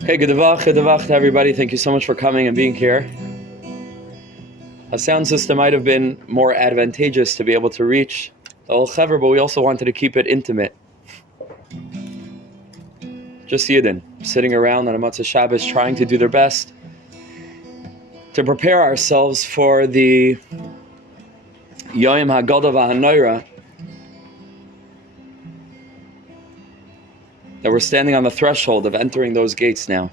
Hey, good davach to everybody. Thank you so much for coming and being here. A sound system might have been more advantageous to be able to reach the whole chaver, but we also wanted to keep it intimate. Just Yidden, sitting around on a Matzah Shabbos, trying to do their best to prepare ourselves for the Yom HaGadol VaHanoira, that we're standing on the threshold of entering those gates now.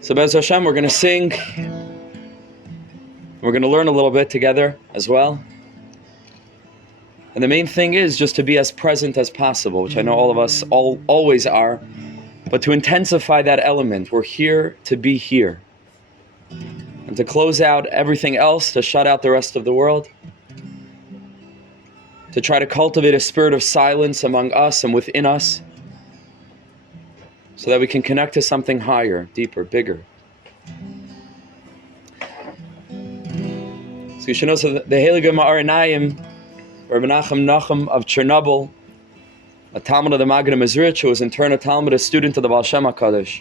So Be'ez Hashem, we're going to sing. We're going to learn a little bit together as well. And the main thing is just to be as present as possible, which I know all of us always are. But to intensify that element, we're here to be here. And to close out everything else, to shut out the rest of the world. To try to cultivate a spirit of silence among us and within us, so that we can connect to something higher, deeper, bigger. So you should know, so the Heilige Ma'aranayim, Rabbi Nachum of Chernobyl, a Talmud of the Maggid Mezritch, who was in turn a Talmud, a student of the Baal Shem HaKadosh.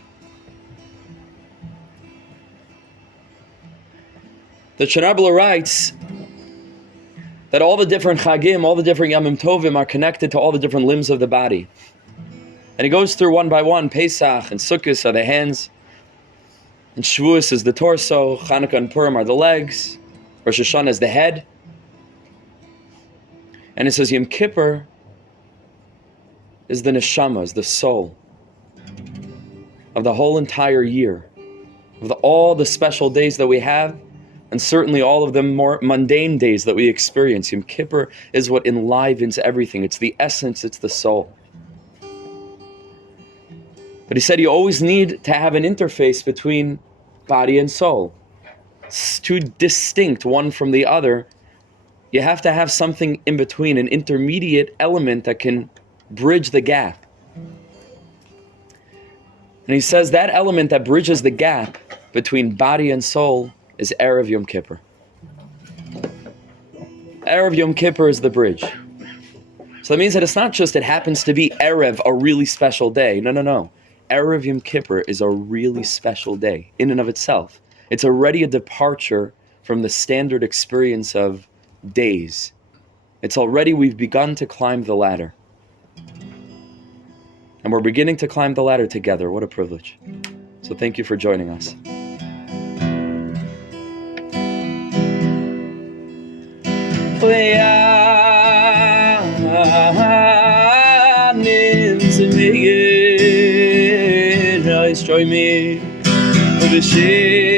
The Chernobyl writes that all the different Chagim, all the different Yamim Tovim are connected to all the different limbs of the body. And he goes through one by one. Pesach and Sukkot are the hands, and Shavuos is the torso, Chanukah and Purim are the legs, Rosh Hashanah is the head. And it says Yom Kippur is the neshama, is the soul of the whole entire year, of all the special days that we have, and certainly all of the more mundane days that we experience. Yom Kippur is what enlivens everything. It's the essence, it's the soul. But he said you always need to have an interface between body and soul. It's too distinct one from the other. You have to have something in between, an intermediate element that can bridge the gap. And he says that element that bridges the gap between body and soul is Erev Yom Kippur. Erev Yom Kippur is the bridge. So that means that it's not just it happens to be Erev, a really special day. No. Erev Yom Kippur is a really special day in and of itself. It's already a departure from the standard experience of days. It's already, we've begun to climb the ladder. And we're beginning to climb the ladder together. What a privilege. So thank you for joining us. Anim Zemiros, join me for the Anshei.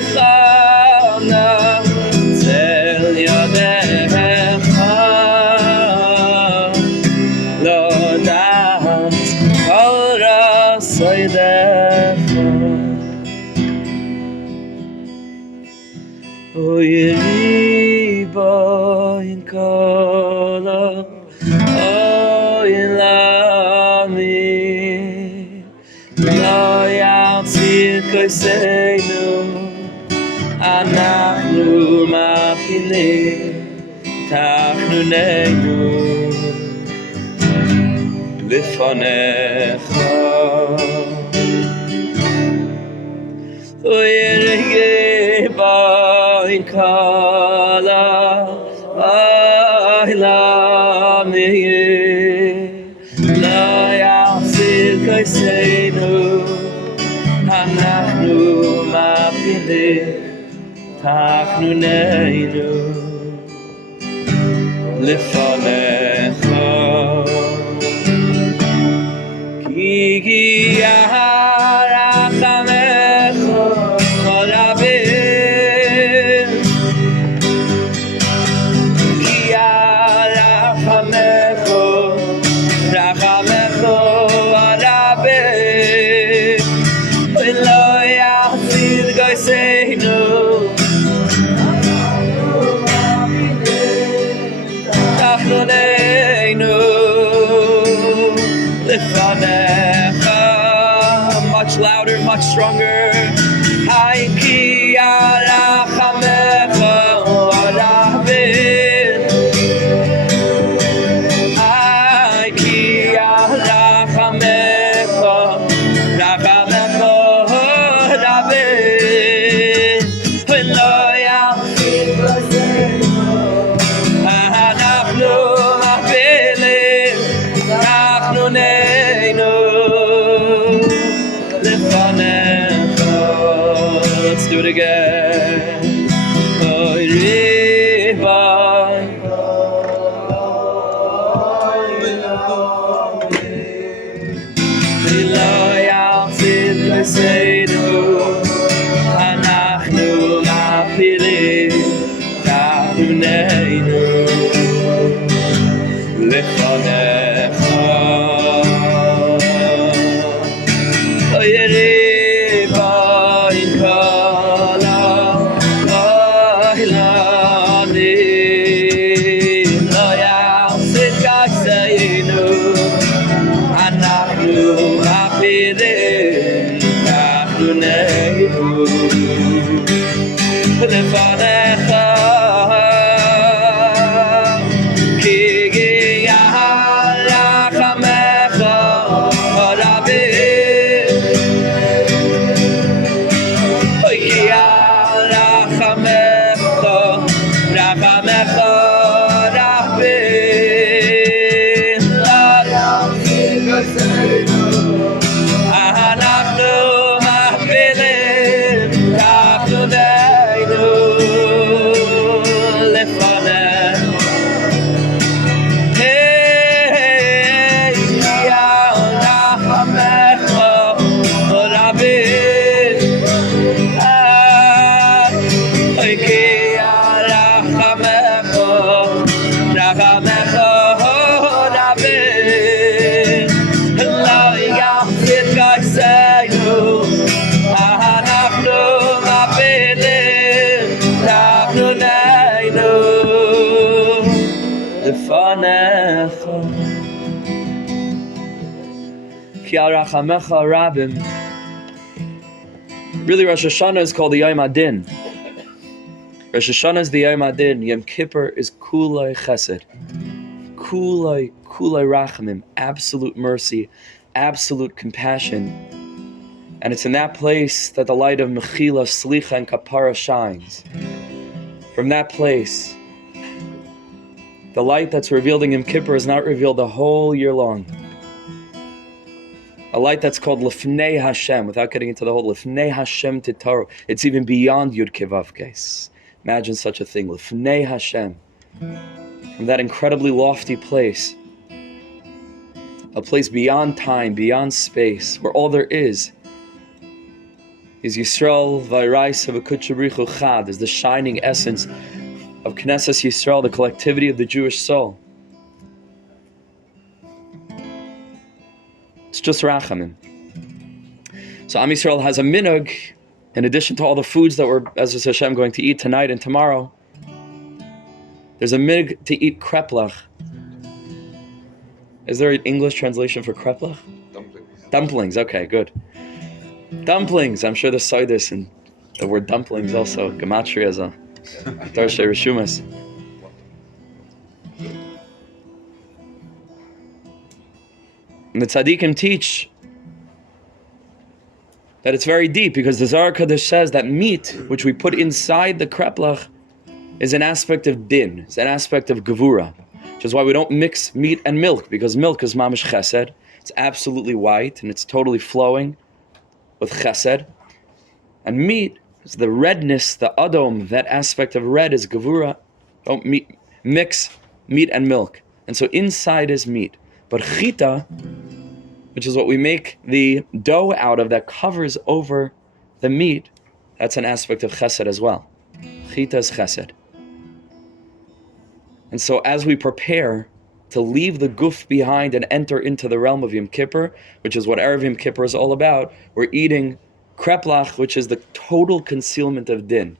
Tichana Zel Yadecha Lo Das Kol Rasaydecha Oy Ribon Kala Oy Lami Lo Yatzir Koseinu Anachnu Mapilim Tachnuneinu Lifanecha Oy Ribon Kala Oy Lami Lo Yatzir Koseinu Anachnu Mapilim Tachnuneinu Lifanecha Ki Rachamecha Rabim Ki Rachamecha Rabim Lo Yachzir Goseinu Tachnuneinu Lifanecha much louder, much stronger Hai Ki Rachamecha Rabim Hai Ki Rachamecha Rabim Lo Yachzir Goseinu Anachnu Mapilim Tachnuneinu Lifanecha. Let's do it again. Oy Ribon Lo Yatzir Koseinu Anachnu Mapilim Tachnuneinu Lifanecha Oy Ribon Kala Oy Lami Lo Yatzir Koseinu Anachnu Mapilim Tachnuneinu Lifanecha Ki Rachamecha Rabim Ki Rachamecha Rabim Lo Yachzir Koseinu Anachnu Mapilim Tachnuneinu Lifanecha Hey Rachamecha Rabim Ki Rachamecha Rabim Lo Yachzir Koseinu Anachnu Mapilim Tachnuneinu Lifanecha Ki Rachamecha Rabim. Really, Rosh Hashanah is called the Yom Adin. Rosh Hashanah is the Yom Adin. Yom Kippur is Kulai Chesed. Kulai Rachamim. Absolute mercy. Absolute compassion. And it's in that place that the light of Mechila, Slicha, and Kapara shines. From that place, the light that's revealed in Yom Kippur is not revealed the whole year long. A light that's called Lefnei Hashem, without getting into the whole Lefnei Hashem Titaru. It's even beyond Yud Kevav Kes. Imagine such a thing, Lefnei Hashem. From that incredibly lofty place, a place beyond time, beyond space, where all there is is Yisrael v'Iraisa v'Kudsha B'richu Chad, is the shining essence of Knesset Yisrael, the collectivity of the Jewish soul. It's just Rachamim. So Am Yisrael has a minhag, in addition to all the foods that we're, as Hashem, going to eat tonight and tomorrow. There's a minhag to eat Kreplach. Is there an English translation for Kreplach? Dumplings. Dumplings, okay, good. Dumplings, I'm sure the Soidis and the word dumplings also, Gematria is a Darshay Rishumas. And the tzaddikim teach that it's very deep, because the Zohar Kadosh says that meat, which we put inside the kreplach, is an aspect of din, it's an aspect of gevura, which is why we don't mix meat and milk, because milk is mamish chesed, it's absolutely white and it's totally flowing with chesed, and meat is the redness, the adom, that aspect of red is gevura. Don't mix meat and milk, and so inside is meat. But chita, which is what we make the dough out of that covers over the meat, that's an aspect of chesed as well. Chita is chesed. And so as we prepare to leave the guf behind and enter into the realm of Yom Kippur, which is what Erev Yom Kippur is all about, we're eating kreplach, which is the total concealment of din.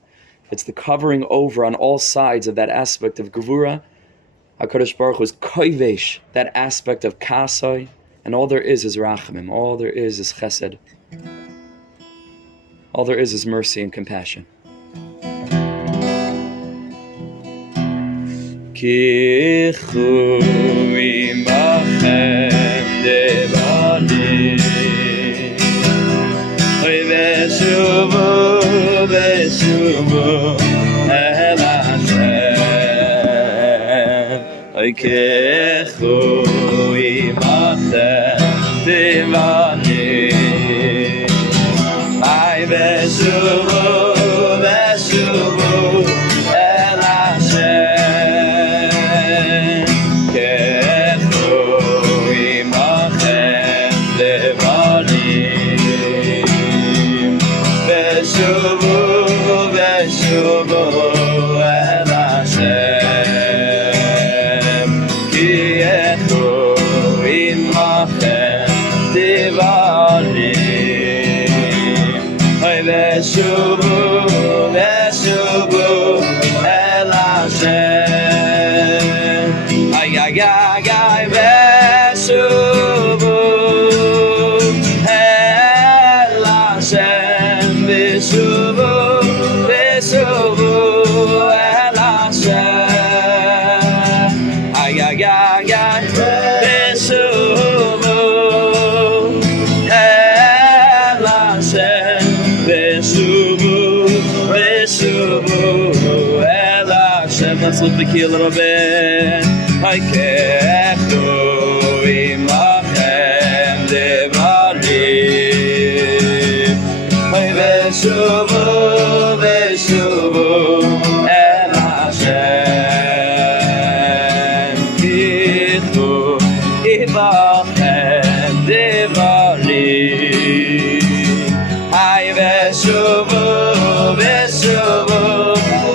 It's the covering over on all sides of that aspect of gevura. HaKadosh Baruch Hu is koivesh, that aspect of kasai, and all there is rachamim, all there is chesed. All there is mercy and compassion. Kechu Imachem devani, oy veshuvu el Hashem, oy kechu imachem devani, ay veshuvu el Hashem, kechu imachem devani, veshuvu el Hashem, kechu imachem devani, ay veshuvu el Hashem, ay ay ay ay veshuvu el Hashem, veshuvu el Hashem, ay ay ay ay veshuvu el Hashem, veshuvu el Hashem. Let's lift the key a little bit. Ay kechu imachem devani, ay veshuvu el Hashem, kechu imachem devani, ay veshuvu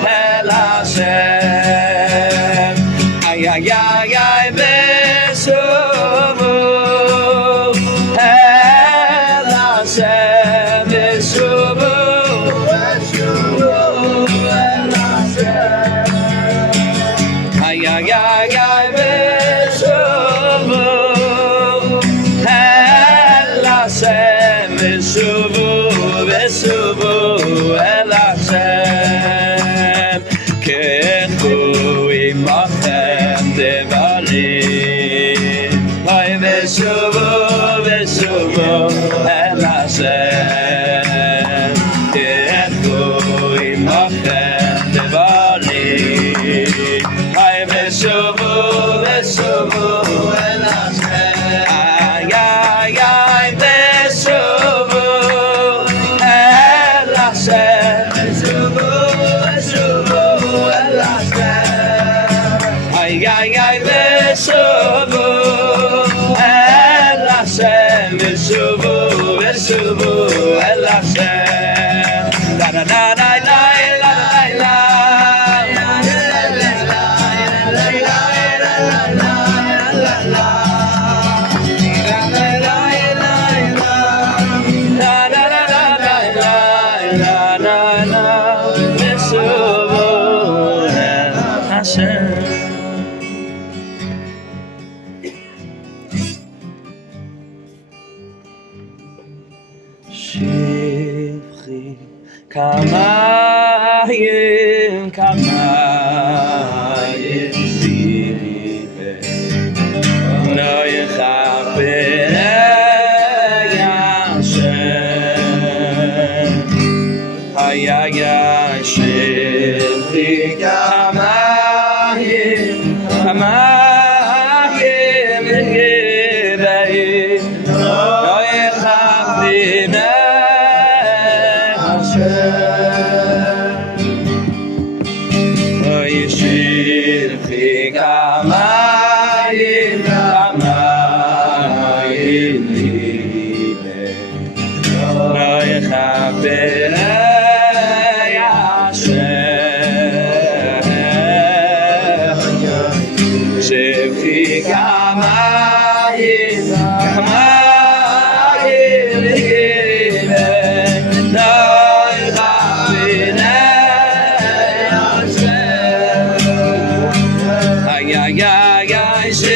el Hashem, ay ay ay ay veshuvu el Hashem, veshuvu el Hashem, ay ay ay ay veshuvu el Hashem, veshuvu el Hashem, kechu imachem devani, ay veshuvu el Hashem, kechu imachem devani, ay veshuvu el Hashem, ay ay ay veshuvu el Hashem, veshuvu Shifchi KaMayim, KaMayim Zive No Yechaper Yashem Hayaya Shifchi KaMayim, KaMayim Zive No Yechaper Shifchi KaMayim, KaMayim Zive No Yechaper Yashem Shifchi KaMayim, KaMayim Zive No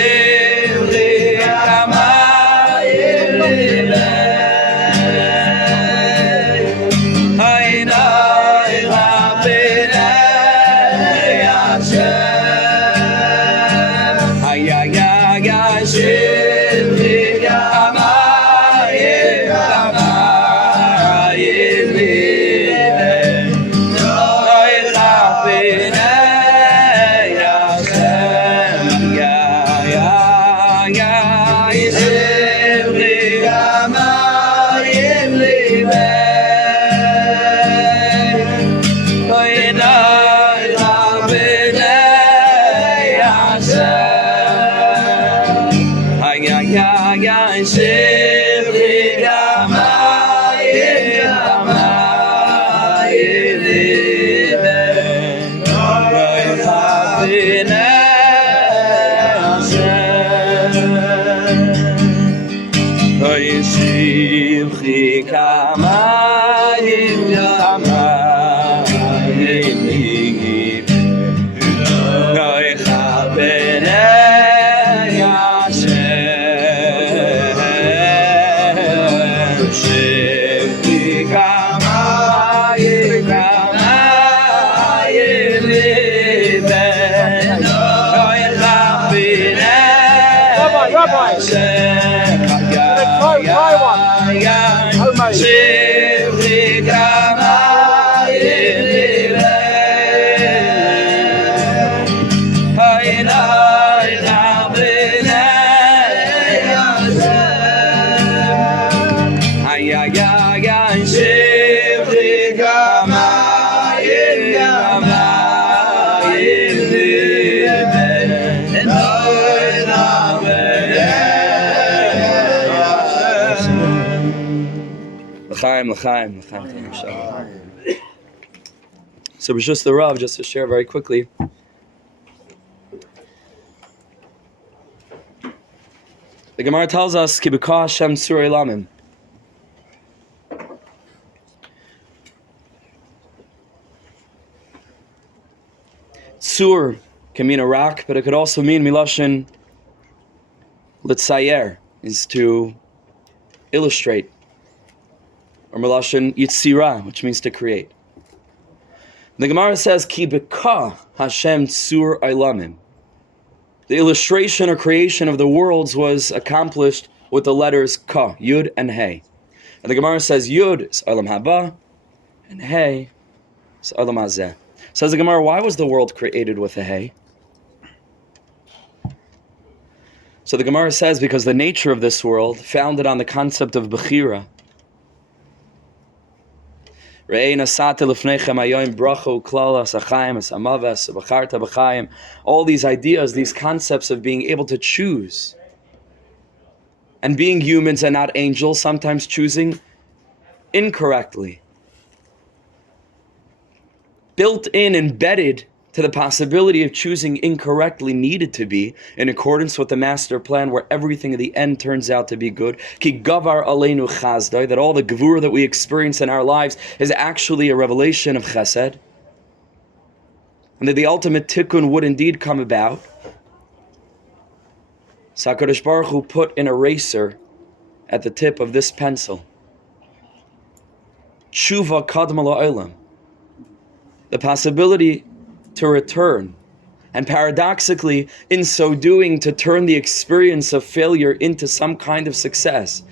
Shifchi KaMayim, KaMayim Zive No Yechaper Yashem Shifchi KaMayim, KaMayim Zive No Yechaper Yashem Shifchi KaMayim Zive Hayinai Chabrinei Yashem Hayayayay Shifchi KaMayim, KaMayim Zive L'chaim. So it was just the Rav, just to share very quickly. The Gemara tells us, Ki b'ka Hashem tzur eilamim. Tzur can mean a rock, but it could also mean miloshin litzayer, is to illustrate. Or Melashon Yitzira, which means to create. The Gemara says, Ki b'ka Hashem tzur eilamim. The illustration or creation of the worlds was accomplished with the letters Ka, Yud, and Hey. And the Gemara says, Yud is Eilam Haba, and Hey is Eilam Hazeh. Says the Gemara, why was the world created with a Hey? So the Gemara says, because the nature of this world, founded on the concept of Bechira, all these ideas, these concepts of being able to choose and being humans and not angels, sometimes choosing incorrectly. built in, embedded to the possibility of choosing incorrectly needed to be in accordance with the master plan where everything at the end turns out to be good. Ki gavar aleinu chazdai, that all the gevura that we experience in our lives is actually a revelation of chesed. And that the ultimate tikkun would indeed come about. So HaKadosh Baruch Hu put an eraser at the tip of this pencil. Teshuvah kadma la'olam. The possibility to return, and paradoxically, in so doing, to turn the experience of failure into some kind of success.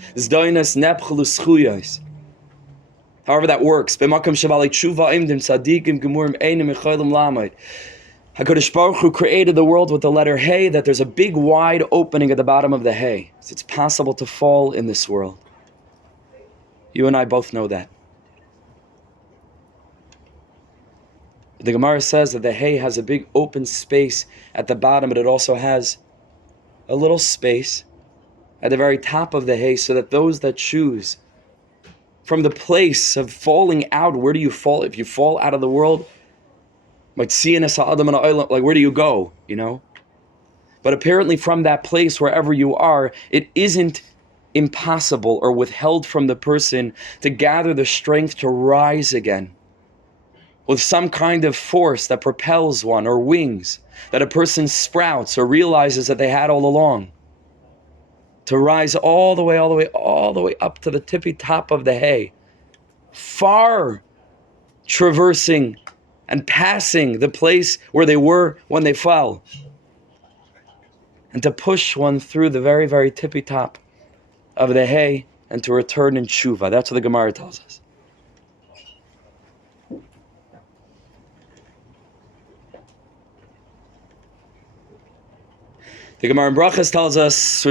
However that works. HaKadosh Baruch Hu created the world with the letter Hey, that there's a big wide opening at the bottom of the Hey. So it's possible to fall in this world. You and I both know that. The Gemara says that the hay has a big open space at the bottom, but it also has a little space at the very top of the hay, so that those that choose from the place of falling out, where do you fall? If you fall out of the world, like where do you go, you know? But apparently from that place, wherever you are, it isn't impossible or withheld from the person to gather the strength to rise again with some kind of force that propels one, or wings that a person sprouts or realizes that they had all along, to rise all the way up to the tippy top of the hay, far traversing and passing the place where they were when they fell, and to push one through the very, very tippy top of the hay and to return in Teshuvah. That's what the Gemara tells us. The Gemara in Brachas tells us,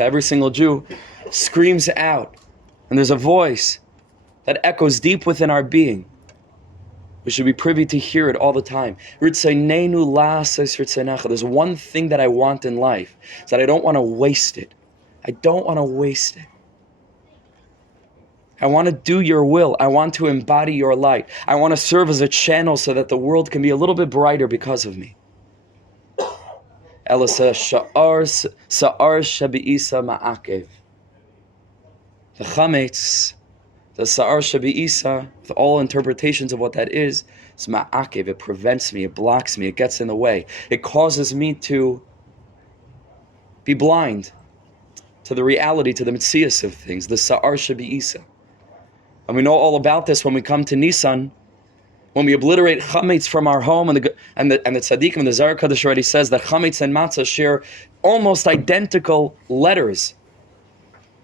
every single Jew screams out, and there's a voice that echoes deep within our being. We should be privy to hear it all the time. There's one thing that I want in life, is that I don't want to waste it. I don't want to waste it. I want to do your will. I want to embody your light. I want to serve as a channel so that the world can be a little bit brighter because of me. The chametz, the sa'ar shabi'isa, with all interpretations of what that is ma'akev. It prevents me, it blocks me, it gets in the way. It causes me to be blind to the reality, to the metzias of things, the sa'ar shabi'isa. And we know all about this when we come to Nisan, when we obliterate chametz from our home, and the tzaddikim and the Zohar Kadosh already says that chametz and matzah share almost identical letters.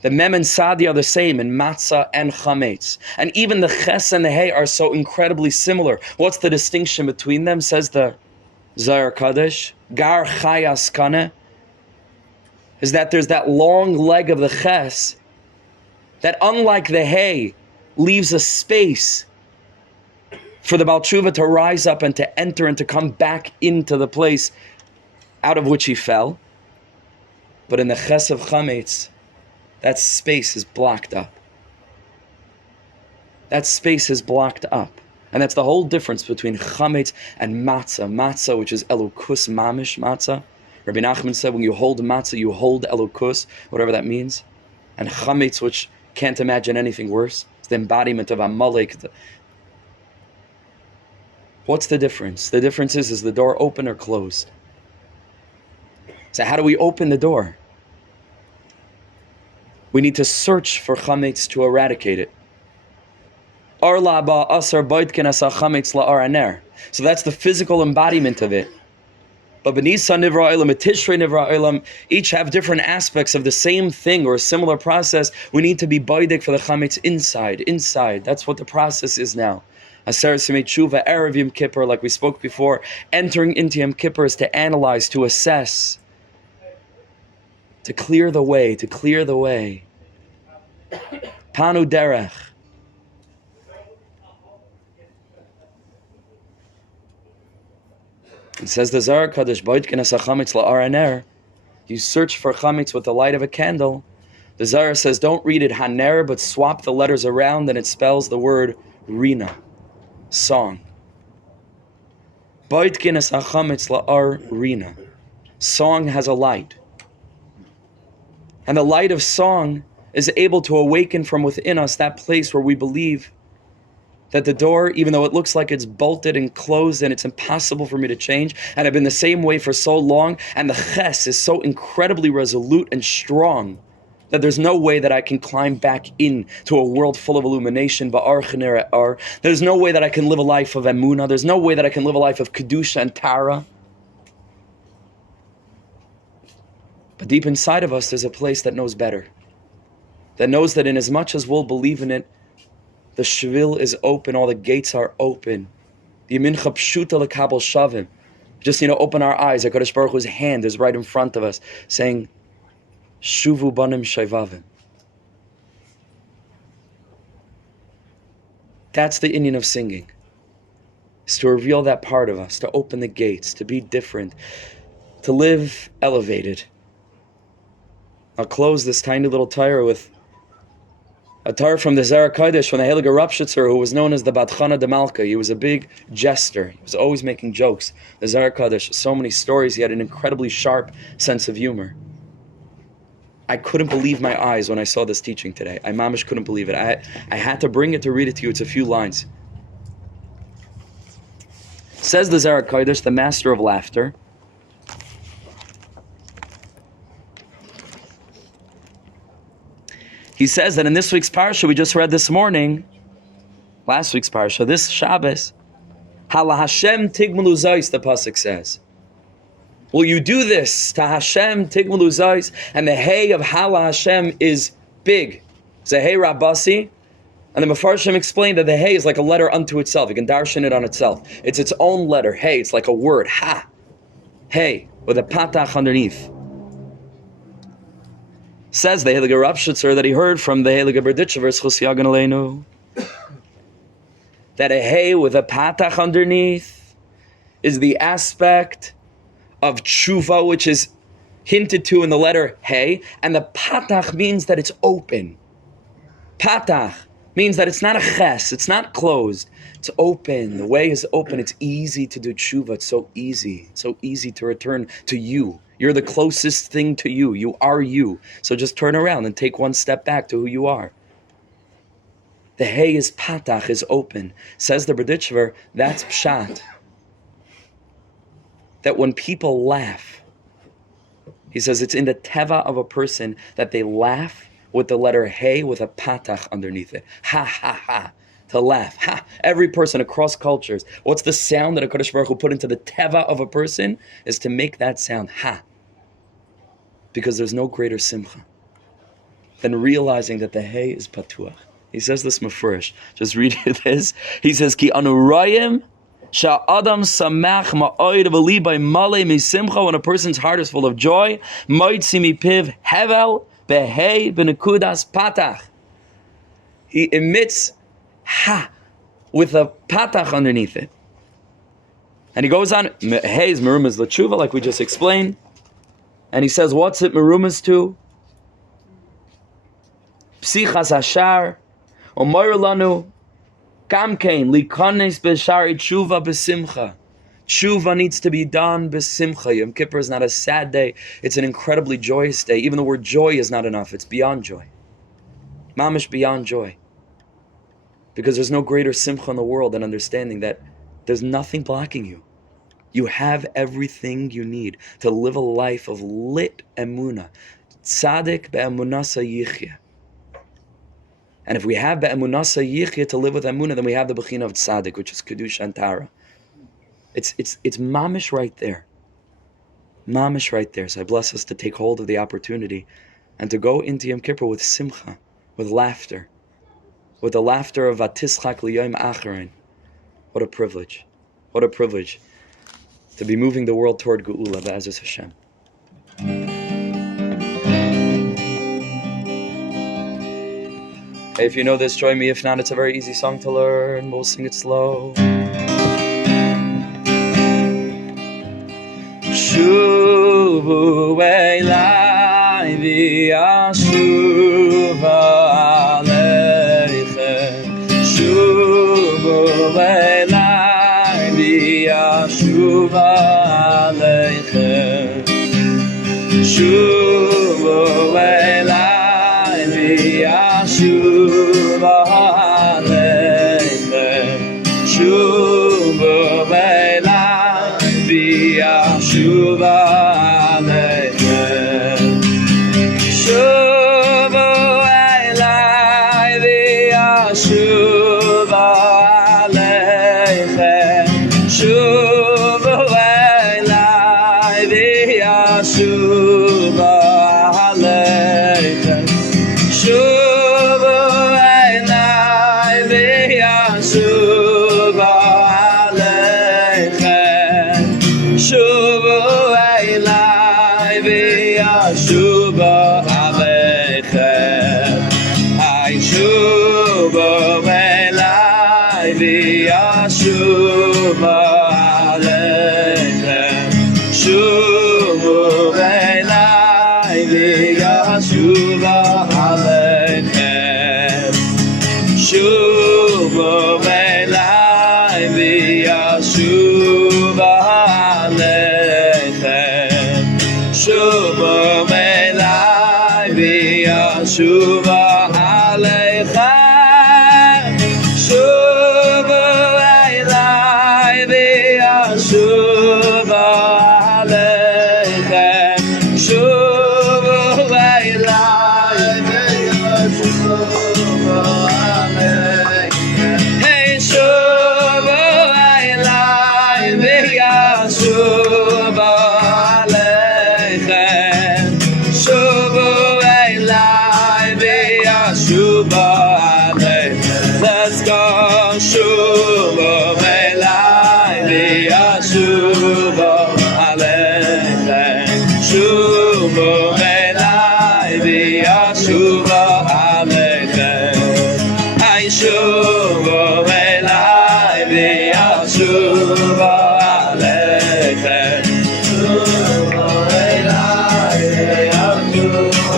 The mem and sadi are the same in matzah and chametz, and even the ches and the hey are so incredibly similar. What's the distinction between them? Says the Zohar Kadosh, gar chayas kaneh, is that there's that long leg of the ches that, unlike the hay, leaves a space for the Baal Teshuvah to rise up and to enter and to come back into the place out of which he fell. But in the ches of chametz, that space is blocked up. That space is blocked up. And that's the whole difference between chametz and matzah. Matzah, which is elokus mamish matzah. Rabbi Nachman said, when you hold matzah, you hold elokus, whatever that means. And chametz, which can't imagine anything worse. It's the embodiment of Amalek. What's the difference? The difference is the door open or closed? So how do we open the door? We need to search for chametz to eradicate it. So that's the physical embodiment of it. But B'Nisan Nivra Olam, Tishrei Nivra Olam, each have different aspects of the same thing or a similar process. We need to be boidek for the chametz inside. That's what the process is now. Aseret Simei Teshuvah, Erev Yom Kippur, like we spoke before, entering into Yom Kippur is to analyze, to assess, to clear the way. Panu derech. It says the Zohar Kadosh, Boidken asa chametz la'ar, you search for chametz with the light of a candle. The Zohar says don't read it haner, but swap the letters around and it spells the word rina. song. Song has a light. And the light of song is able to awaken from within us that place where we believe that the door, even though it looks like it's bolted and closed and it's impossible for me to change, and I've been the same way for so long, and the ches is so incredibly resolute and strong that there's no way that I can climb back into a world full of illumination. There's no way that I can live a life of emunah. There's no way that I can live a life of kedusha and tara. But deep inside of us, there's a place that knows better. That knows that in as much as we'll believe in it, the shvil is open, all the gates are open. The mincha pshuta lekabel shavim. Just, open our eyes. HaKadosh Baruch Hu's hand is right in front of us, saying, Shuvu banim shayvavim. That's the Indian of singing. Is to reveal that part of us, to open the gates, to be different, to live elevated. I'll close this tiny little Torah with a Torah from the Zohar Kodesh, from the Heilige Rapshitzer, who was known as the Batchana de Malka. He was a big jester. He was always making jokes. The Zohar Kodesh, so many stories. He had an incredibly sharp sense of humor. I couldn't believe my eyes when I saw this teaching today. I mamish couldn't believe it. I had to bring it to read it to you. It's a few lines. Says the Zohar Kodesh, the master of laughter, he says that in this week's parsha we just read this morning, last week's parsha, this Shabbos, Hala Hashem tigmalu zayis, the pasuk says. Will you do this to Hashem tigmalu zayis? And the hey of Hala Hashem is big. It's a hey Rabbasi. And the Mefarshim explained that the hey is like a letter unto itself. You can darshan it on itself. It's its own letter. Hey, it's like a word. Ha. Hey, with a patach underneath. Says the Heilige Rapshitzer that he heard from the Heilige Berditchover Niggun that a hey with a patach underneath is the aspect of Teshuvah, which is hinted to in the letter hey, and the patach means that it's open. Patach means that it's not a ches, it's not closed, it's open. The way is open. It's easy to do Teshuvah. It's so easy. It's so easy to return to you. You're the closest thing to you. You are you. So just turn around and take one step back to who you are. The hey is patach, is open. Says the Berditchover, that's pshat. That when people laugh, he says it's in the teva of a person that they laugh with the letter hey with a patach underneath it. Ha, ha, ha. To laugh. Ha! Every person across cultures. What's the sound that HaKadosh Baruch Hu put into the teva of a person? Is to make that sound. Ha! Because there's no greater simcha than realizing that the hey is patuach. He says this mafurish. Just read this. He says, Ki anu rayim sha'adam samach ma'oid v'libay malei misimcha. When a person's heart is full of joy, moitzi mipiv hevel behei b'nekudas patach. He emits ha with a patach underneath it. And he goes on, hey is merumas l'tshuva, like we just explained. And he says, what's it merumas to? Psichas hashar, omoyer lanu, kamkein, likanes b'shari tshuva b'simcha. Teshuvah needs to be done b'simcha. Yom Kippur is not a sad day. It's an incredibly joyous day. Even the word joy is not enough. It's beyond joy. Mamish beyond joy. Because there's no greater simcha in the world than understanding that there's nothing blocking you. You have everything you need to live a life of lit emunah. Tzaddik be'emunasa yichya. And if we have be'emunasa yichya to live with emunah, then we have the bechina of tzaddik, which is kedusha and tara. It's mamish right there. Mamish right there. So I bless us to take hold of the opportunity and to go into Yom Kippur with simcha, with laughter. With the laughter of Vatischak L'Yom Acharon. What a privilege. What a privilege to be moving the world toward Geula, B'Ezras Hashem. Hey, if you know this, join me. If not, it's a very easy song to learn. We'll sing it slow. Shuvu Eilai v'yashuva Shuvu Shuvu Eilai v'yashuva aleichem. Shuvu Eilai v'yashuva aleichem. Shuvu Eilai v'yashuva aleichem. Shuvu Eilai v'yashuva aleichem. Shuvu Eilai v'yashuva aleichem. Shuvu Eilai v'yashuva aleichem. Shuvu Eilai v'yashuva aleichem. Hay Shuvu Eilai v'yashuva aleichem. Shuvu Eilai v'yashuva aleichem. Shuvu Eilai v'yashuva aleichem. Shuvu Eilai v'yashuva aleichem. Shuvu Eilai v'yashuva aleichem. Shuvu Eilai v'yashuva aleichem. Hey, Shuvu Eilai v'yashuva aleichem. Shuvu Eilai v'yashuva aleichem. Let's go. Shuvu Eilai v'yashuva aleichem. Shuvu Eilai v'yashuva aleichem. Ay, Shuvu Eilai v'yashuva aleichem. Shuvu Eilai v'yashuva.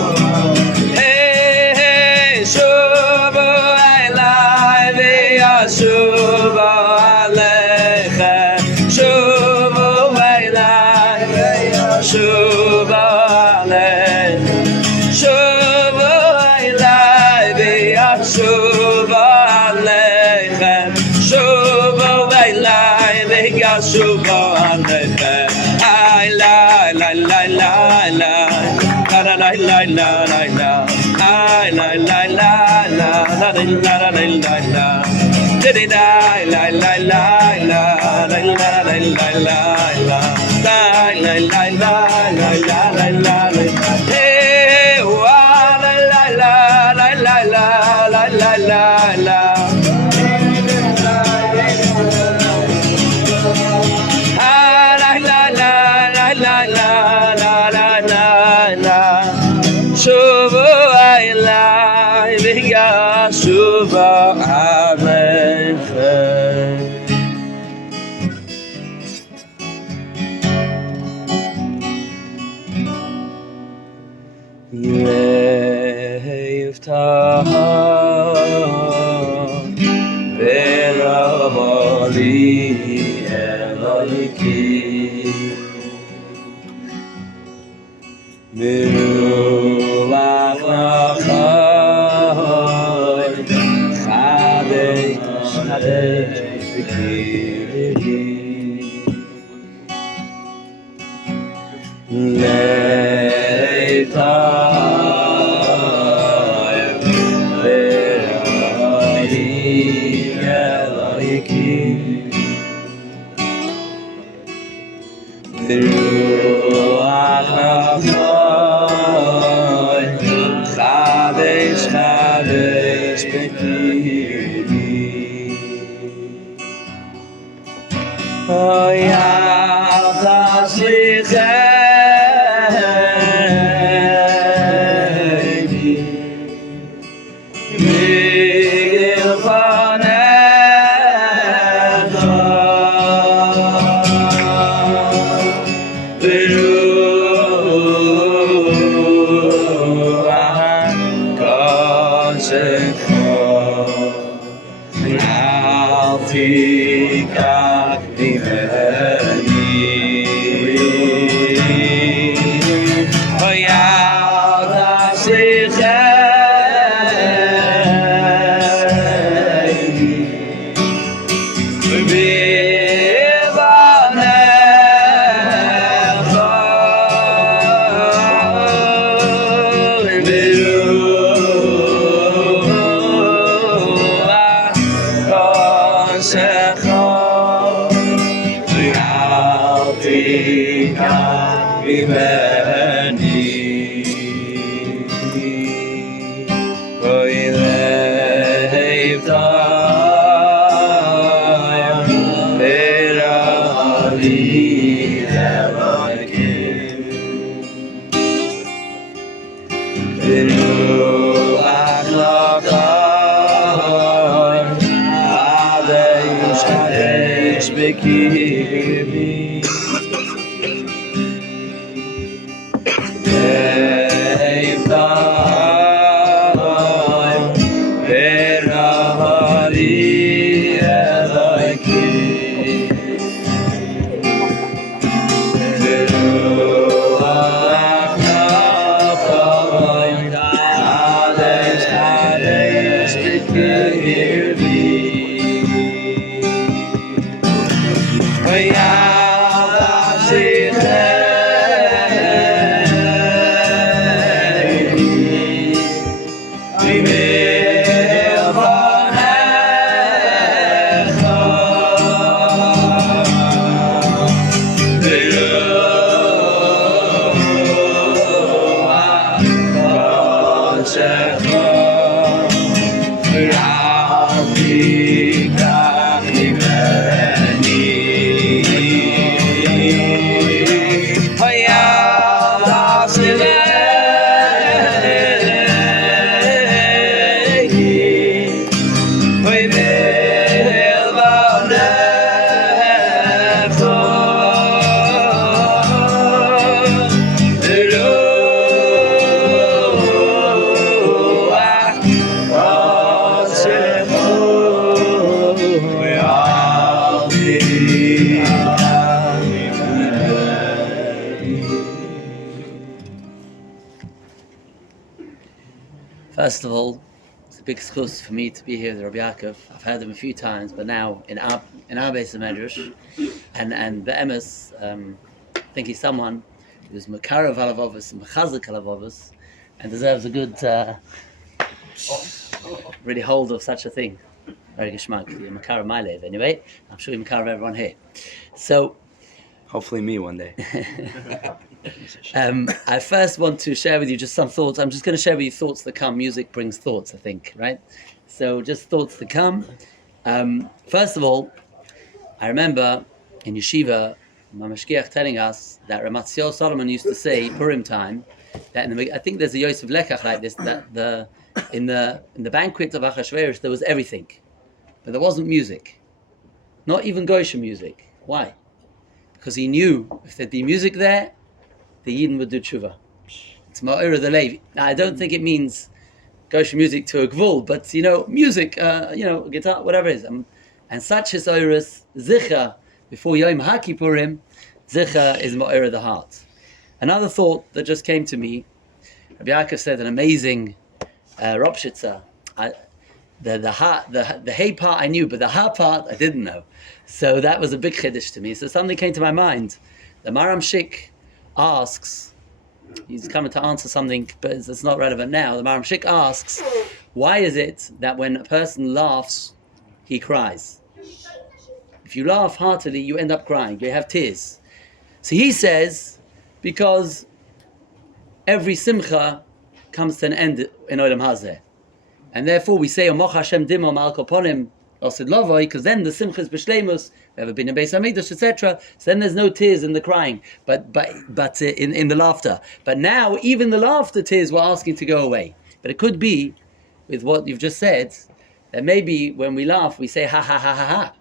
Hey, hey, Shuvu Eilai v'yashuva aleichem. Shuvu Eilai v'yashuva aleichem. Shuvu Eilai v'yashuva aleichem. Shuvu Eilai v'yashuva aleichem. Ay, la, la, la, la, la. La, la, la, la, la, la, la. Ay, la, la, la, la, la, la, la, la, la, la. Diddy, la, la, la, la, la, la, la, la, la, la, la. La, la, la, la, la, la, la, la, la. Hey, wa, la, la, la, la, la, la, la, la, la, la. Ah, la, la, la, la, la, la, la, la, la, la. Shuvu Eilai v'yashuva aleichem. Lev Tahor v'ramali Elokim. V'ruach lachoi chadesh chadesh v'kirhi. Lev Tahor v'ramali Elokim. V'ruach lachoi chadesh chadesh v'kirhi. Oy al tashlicheni migilfanecha v'ruach kosecha al תיקח ממני ויעל תשיחני ובבניך ברוח ראשך ויעל תיקח ממני אוי לב טהור ברלי אלוקים ברוח לחתור חדש חדש בקרבי לב טהור ברלי אלוקים ברוח לחתור חדש חדש בקרבי ויעל תשיחני ממבניך ברוח ראשך ויעל תיקח ממני ויעל תשיחני ומבבניך ברוח ראשך ויעל תיקח ממני. First of all, it's a big schus for me to be here with Rabbi Yaakov. I've heard him a few times, but now in our base of Medrash, and the Emes, I think he's someone who's Makarav Alavovus and Mechazik Alavovus, and deserves a good really hold of such a thing. Very geschmack. You're Makarav my Lev anyway. I'm sure you're Makarav everyone here. So Hopefully me one day. I first want to share with you just some thoughts. I'm just going to share with you thoughts that come. Music brings thoughts, I think, right? So just thoughts that come. First of all, I remember in yeshiva, my mashgiach telling us that Ramatzio Solomon used to say Purim time, that I think there's a Yosef Lekach like this, that in the banquet of Achashverosh there was everything, but there wasn't music, not even Goysha music. Why? Because he knew if there'd be music there, the Yidden would do Teshuvah. It's Ma'ira the Lev. Now, I don't think it means Goysha music to a gvul, but music, guitar, whatever it is. And such is Oiris Zicha before Yom HaKippurim. Zicha is Ma'ira the heart. Another thought that just came to me. Rabbi Yaakov said an amazing Ropshitza. The hay part I knew, but the ha part I didn't know. So that was a big chiddush to me. So something came to my mind. The Maram Shik asks, he's coming to answer something, but it's not relevant now. The Maram Shik asks, why is it that when a person laughs, he cries? If you laugh heartily, you end up crying. You have tears. So he says, because every simcha comes to an end in Olam Hazeh. And therefore we say, Omoch Hashem Dimo Mal Koponim Osid Lovoi, because then the simcha is b'shleimus, we have a bin Beis Hamikdash, etc. So then there's no tears in the crying, but in the laughter. But now, even the laughter tears we're asking to go away. But it could be, with what you've just said, that maybe when we laugh, we say ha ha ha ha ha.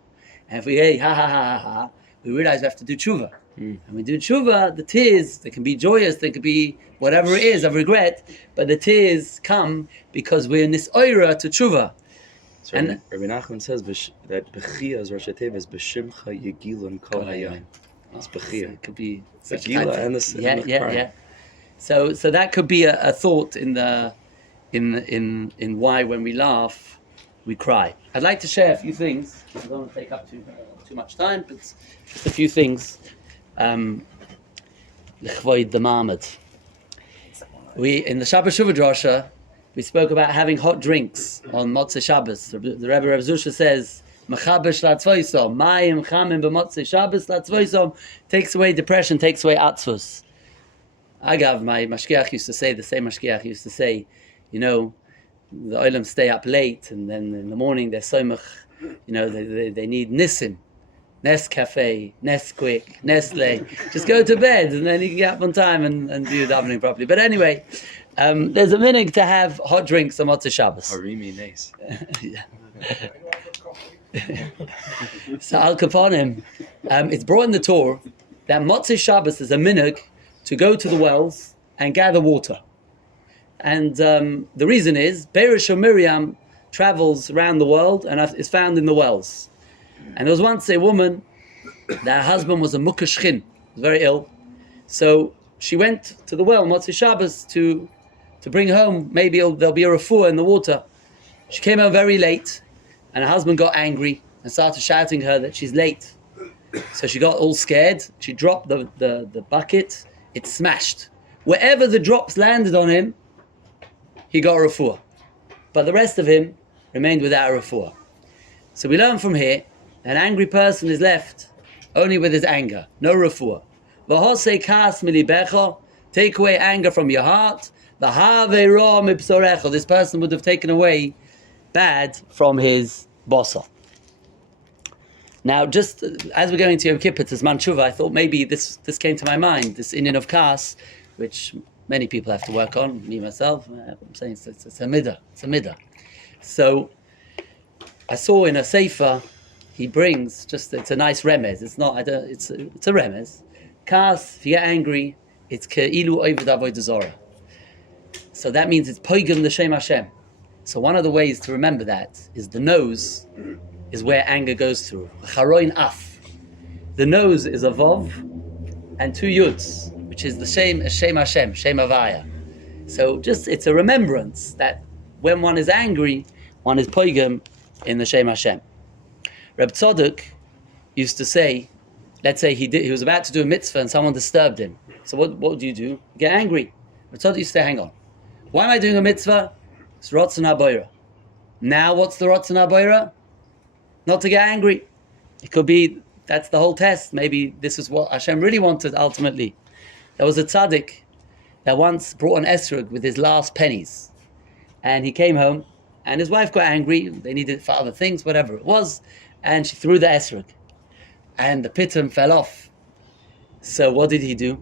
And if we say ha ha ha ha ha, we realize we have to do Teshuvah. And we do Teshuvah, the tears, they can be joyous, they could be whatever it is of regret, but the tears come because we're in this oira to Teshuvah. So And Rabbi Nachman says that Bechia is Rosh Hashanah is B'Shimcha Yegilan Kol Hayom. It's Bechia. It could be such Gila and the crying. yeah. So that could be a thought in why when we laugh we cry. I'd like to share a few things. I don't want to take up too much time, but just a few things. L'chvoid the Ma'amad. We in the Shabbos Shuvah Drasha we spoke about having hot drinks on Motzei Shabbos. The Rebbe Rav Zusha says, "Machabesh latzvoisom, mayim chamim b'motzei Shabbos latzvoisom," takes away depression, takes away atzvus. Agav, my mashgiach used to say, the same mashgiach used to say, the olim stay up late, and then in the morning they're soimach, they need nisim, Nescafe, Nesquik, Nestle. Just go to bed, and then you can get up on time and do your davening properly. But anyway, there's a minhag to have hot drinks on Motzei Shabbos. Harimi Nes. So Al Kaponim, it's brought in the Torah that Motzei Shabbos is a minhag to go to the wells and gather water. And the reason is, Beresh Miriam travels around the world and is found in the wells. And there was once a woman, that her husband was a mukashchin, was very ill. So she went to the well, Motzei Shabbos, to bring home, maybe there'll be a refuah in the water. She came home very late, and her husband got angry and started shouting at her that she's late. So she got all scared. She dropped the bucket. It smashed. Wherever the drops landed on him, he got a refuah. But the rest of him remained without a refuah. So we learn from here, an angry person is left only with his anger, no refuah. V'hosei kas milibecha, take away anger from your heart. V'havei ra mibsorecha, this person would have taken away bad from his bossa. Now, just as we're going to Yom Kippur, to Zman Teshuvah, I thought maybe this came to my mind, this inyan of kas, which many people have to work on, me myself. I'm saying it's a midah. It's a midah. So I saw in a sefer he brings it's a nice remez. It's not. It's a remez. Kas, if you get angry, it's ke'ilu oved avodah zorah. So that means it's poigam l'shem Hashem. So one of the ways to remember that is the nose is where anger goes through. Charoin af. The nose is a vav and two yuds, which is the same as Shem Hashem, Shem Havaya. So it's a remembrance that when one is angry, one is poigam in the Shem Hashem. Reb Tzadok used to say, let's say he was about to do a mitzvah and someone disturbed him. So what do? You get angry. Reb Tzadok used to say, hang on. Why am I doing a mitzvah? It's Rotzen HaBoira. Now what's the Rotzen HaBoira? Not to get angry. It could be, that's the whole test. Maybe this is what Hashem really wanted ultimately. There was a tzaddik that once brought an esrog with his last pennies. And he came home and his wife got angry. They needed it for other things, whatever it was. And she threw the esrog. And the pitum fell off. So what did he do?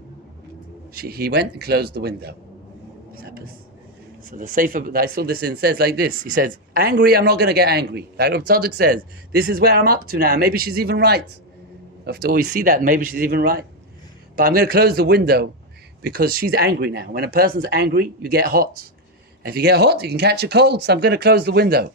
He went and closed the window. So the sefer I saw this in says like this. He says, angry, I'm not going to get angry. Like Reb Tzadok says, this is where I'm up to now. Maybe she's even right. After all, we see that, maybe she's even right. But I'm going to close the window because she's angry now. When a person's angry, you get hot. And if you get hot, you can catch a cold. So I'm going to close the window.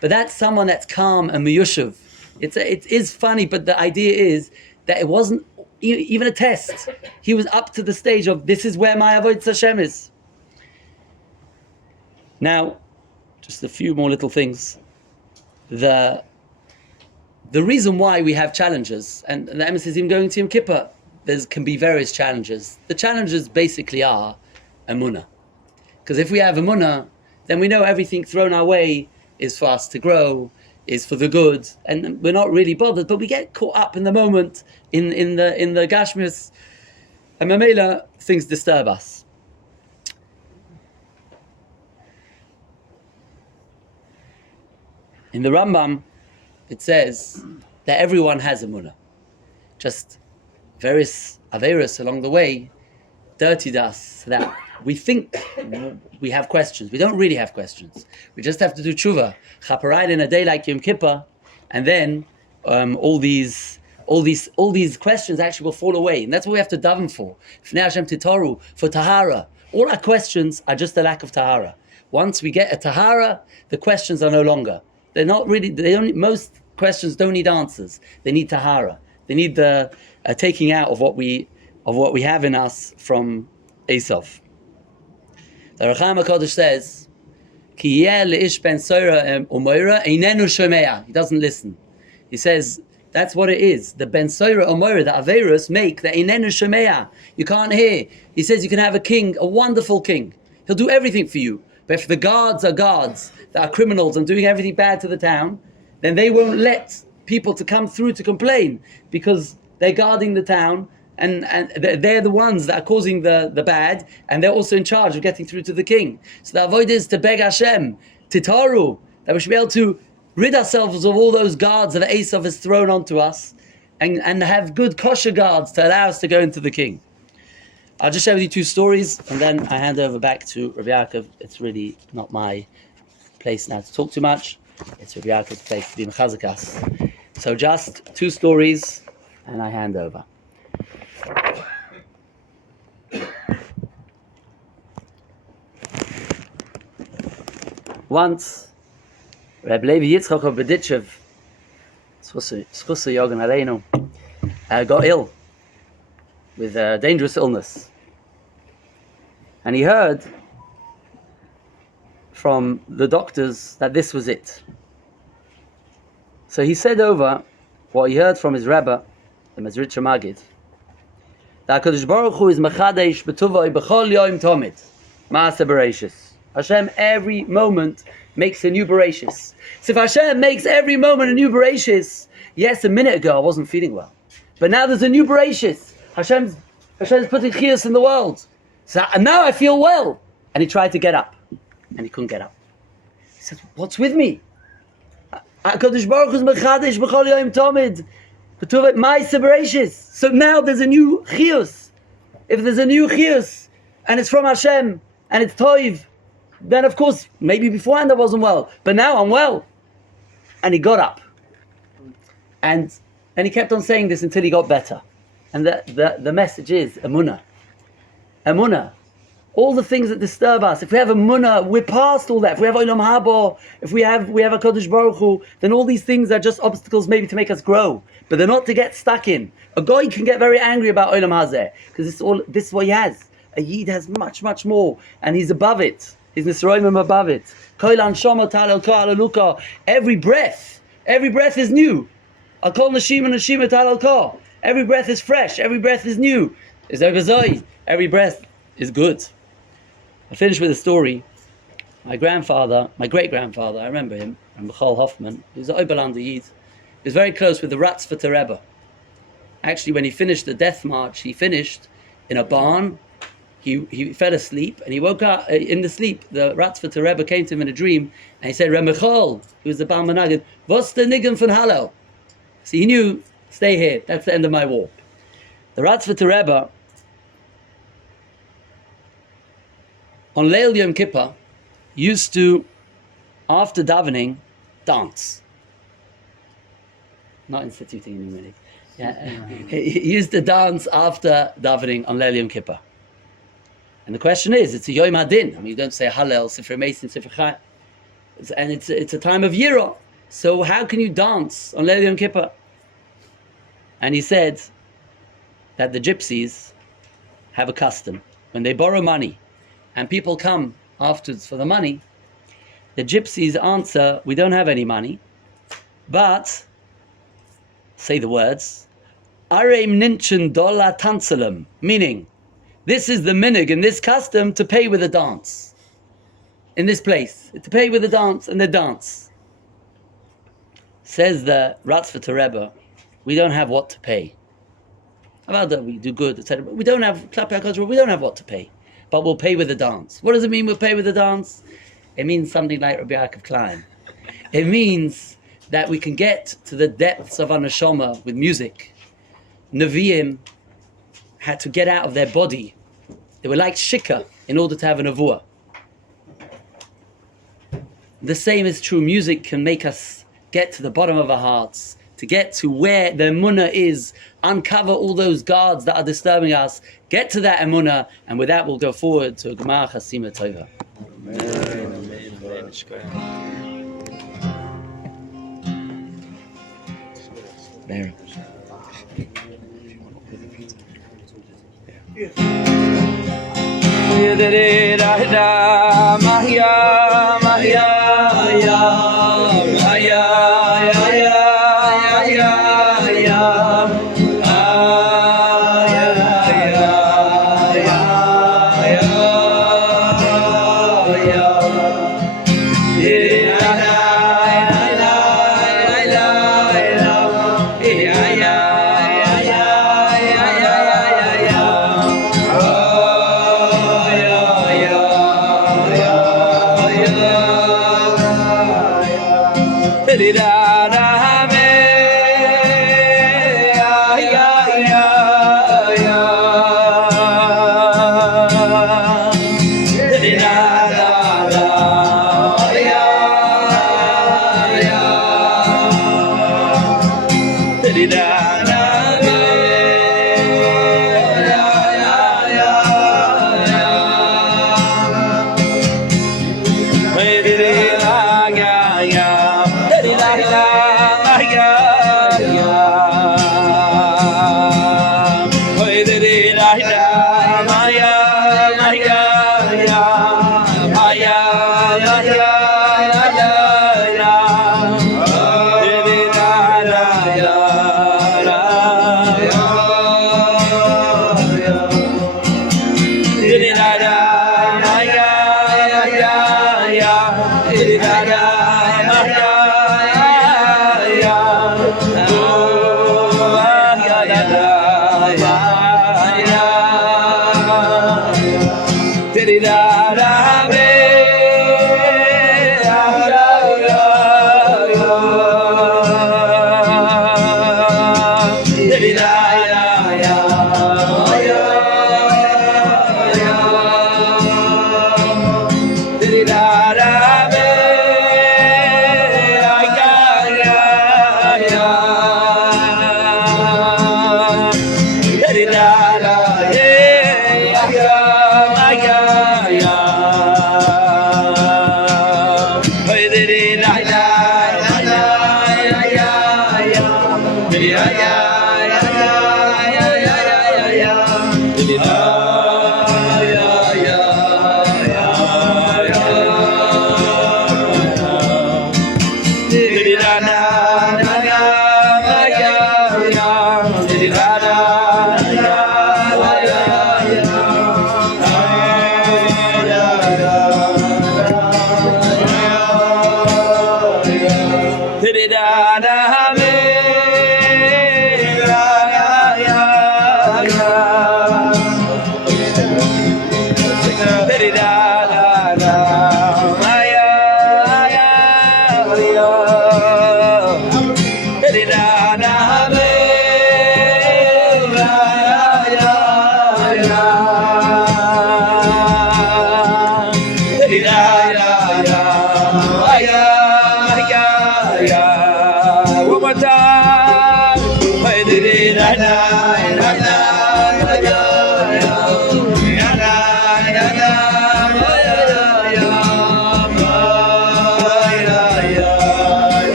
But that's someone that's calm and miyushav. It is funny, but the idea is that it wasn't even a test. He was up to the stage of, this is where my avodah Hashem is. Now, just a few more little things. The reason why we have challenges, and the emphasis is even going to Yom Kippur, there can be various challenges. The challenges basically are emunah. Because if we have emunah, then we know everything thrown our way is for us to grow, is for the good, and we're not really bothered, but we get caught up in the moment, in the gashmius, and mamela, things disturb us. In the Rambam, it says that everyone has emunah. Just various averos along the way dirtied us so that we think we have questions. We don't really have questions. We just have to do teshuvah, chaparayit in a day like Yom Kippur, and then all these questions actually will fall away. And that's what we have to daven for. Fnei Hashem titaru, for tahara. All our questions are just a lack of tahara. Once we get a tahara, the questions are no longer. They're not really. Most questions don't need answers. They need tahara. They need the taking out of what we have in us from Esav. The Racham HaKadosh says, "Ki yeh leish ben soira u'moira einenu shomea." He doesn't listen. He says that's what it is. The ben soira u'moira, the averus make the einenu shomea. You can't hear. He says you can have a king, a wonderful king. He'll do everything for you. But if the guards are guards that are criminals and doing everything bad to the town, then they won't let people to come through to complain because they're guarding the town and they're the ones that are causing the bad, and they're also in charge of getting through to the king. So the avoid is to beg Hashem, titaru, that we should be able to rid ourselves of all those guards that Esav has thrown onto us and have good kosher guards to allow us to go into the king. I'll just share with you two stories and then I hand over back to Rabbi Yaakov. It's really not my place now to talk too much. It's Rabbi Yaakov's place to be mechazakas. So just two stories and I hand over. Once, Reb Levi Yitzchak of Berditchover Niggun got ill with a dangerous illness. And he heard from the doctors that this was it. So he said over what he heard from his Rebbe, the Mezritcher Magid, that HaKadosh Baruch Hu is mechadesh b'tuvah b'chol yom tomid, ma'aseh bereishis. Hashem every moment makes a new bereishis. So if Hashem makes every moment a new bereishis, yes, a minute ago I wasn't feeling well, but now there's a new bereishis. Hashem's putting chiyus in the world. So now I feel well. And he tried to get up. And he couldn't get up. He said, what's with me? HaKadosh Baruch Hu is mechadesh b'chol yom tomid. B'tuvah ma'aseh bereishis. So now there's a new chiyus. If there's a new chiyus, and it's from Hashem, and it's toiv, then of course, maybe beforehand I wasn't well. But now I'm well. And he got up. And he kept on saying this until he got better. And the message is emunah. Emunah. All the things that disturb us. If we have emunah, we're past all that. If we have olam haba, if we have a Kodesh Baruch Hu, then all these things are just obstacles maybe to make us grow. But they're not to get stuck in. A guy can get very angry about olam hazeh because this is what he has. A yid has much, much more. And he's above it. His nisroimim above it. Every breath is new. Every breath is fresh. Every breath is new. Every breath is good. I finish with a story. My great-grandfather, I remember him, Michal Hoffman, he was an Oberlander Yid. He was very close with the Ratzvater Rebbe. Actually, when he finished the death march, he finished in a barn. He fell asleep, and he woke up in the sleep. The Ratzvater Rebbe came to him in a dream, and he said, Reb Michal, he was the Baal Menagid, what's the Niggun von Hallel? So he knew, stay here, that's the end of my war. The Ratzvater Rebbe, on Leil Yom Kippur, used to, after davening, dance. Not instituting any minute. Yeah, he used to dance after davening on Leil Yom Kippur. And the question is, it's a Yom Hadin. I mean, you don't say Hallel, Sifrei Mason, Sifrei Chayim. And it's a time of Yira. So how can you dance on Leil Yom Kippur? And he said that the gypsies have a custom. When they borrow money and people come afterwards for the money, the gypsies answer, we don't have any money, but, say the words, Areim Ninchen Dola Tanzelem, meaning, this is the minig in this custom to pay with a dance. In this place, to pay with a dance, and the dance. Says the Ratzvater Rebbe, we don't have what to pay. About that we do good, etc. But we don't have we don't have what to pay. But we'll pay with a dance. What does it mean we'll pay with a dance? It means something like Rabbi Yaakov Klein. It means that we can get to the depths of our neshama with music. Nevi'im had to get out of their body. They were like shikah in order to have a nevuah. The same is true. Music can make us get to the bottom of our hearts, to get to where the emunah is, uncover all those guards that are disturbing us, get to that emunah, and with that we'll go forward to a Gemara Chasima Tova. Amen. There.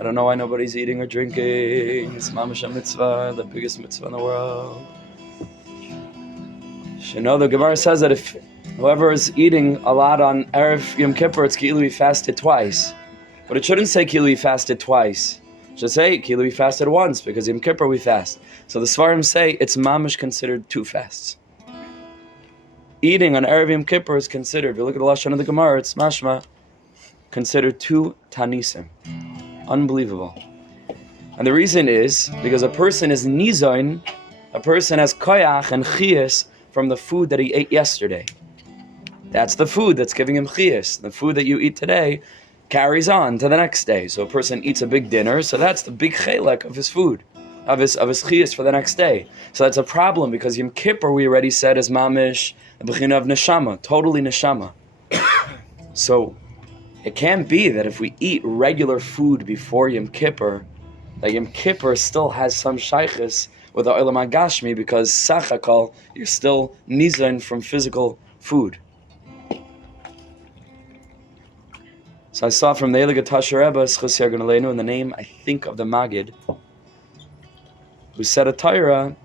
I don't know why nobody's eating or drinking. It's mamash mitzvah, the biggest mitzvah in the world. You know, the Gemara says that if whoever is eating a lot on Erev Yom Kippur, it's ki'ilu he fasted twice. But it shouldn't say ki'ilu he fasted twice. It Just say, Kilo, we fasted once, because Yom Kippur we fast. So the Svarim say it's mamish considered 2 fasts. Eating on Erev Yom Kippur is considered, if you look at the Lashon of the Gemara, it's mashma, considered 2 tanisim. Unbelievable. And the reason is, because a person is nizayin, a person has koyach and chiyas from the food that he ate yesterday. That's the food that's giving him chiyas. The food that you eat today carries on to the next day. So a person eats a big dinner, so that's the big chelek of his food, of his chiyas for the next day. So that's a problem, because Yom Kippur, we already said, is mamish, the bechina of neshama, totally neshama. So it can't be that if we eat regular food before Yom Kippur, that Yom Kippur still has some shaykhis with the olam hagashmi, because sachakal, you're still nizayin from physical food. So I saw from the Eilig Tasher Rebbe, Schus Yergun Aleinu, in the name, I think, of the Magid, who said a Torah,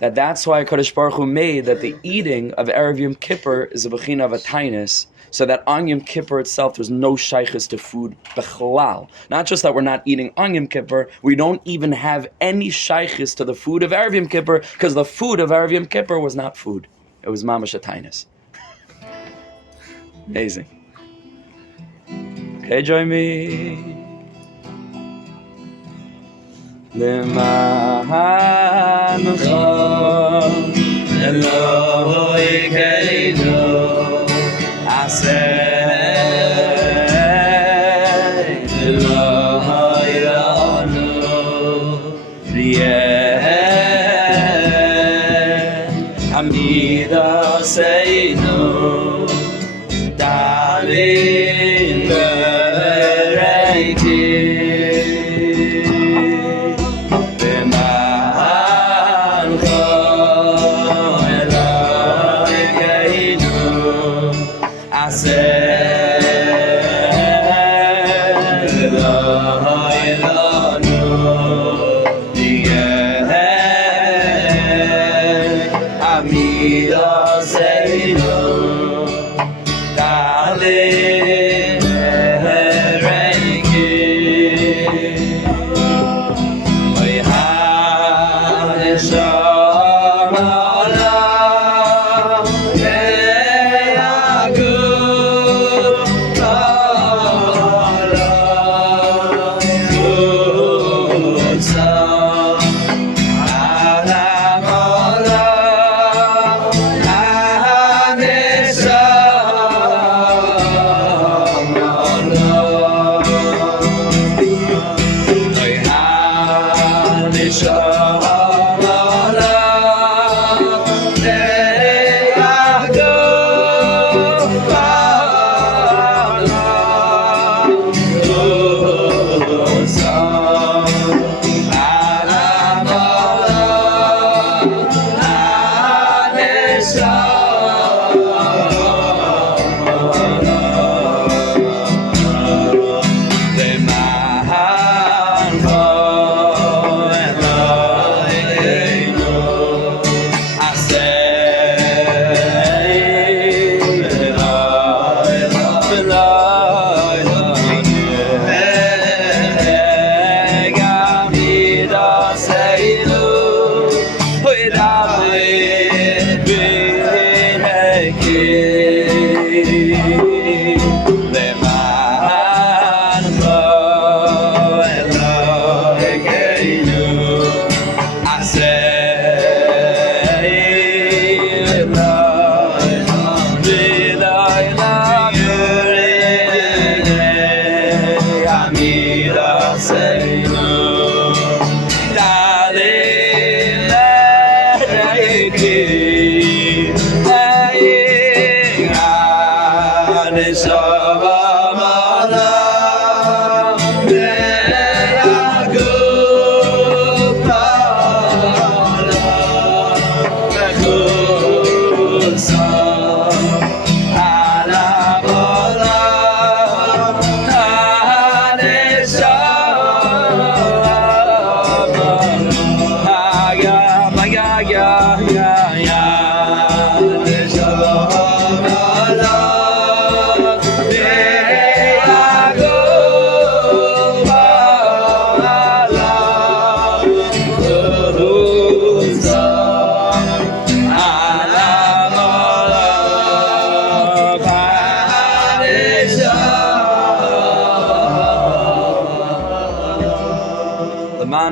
that's why Kadosh Baruch Hu made that the eating of Erev Yom Kippur is a bechina of a tainus, so that on Yom Kippur itself there's no shaykhis to food bechlal. Not just that we're not eating on Yom Kippur, we don't even have any shaykhis to the food of Erev Yom Kippur, because the food of Erev Yom Kippur was not food. It was mamash a tainus. Amazing. Okay, join me. L'ma'ancha Eloi Keinu Aseh Eloi Ranu Rieh Hamida Seinu Dalim Bereiki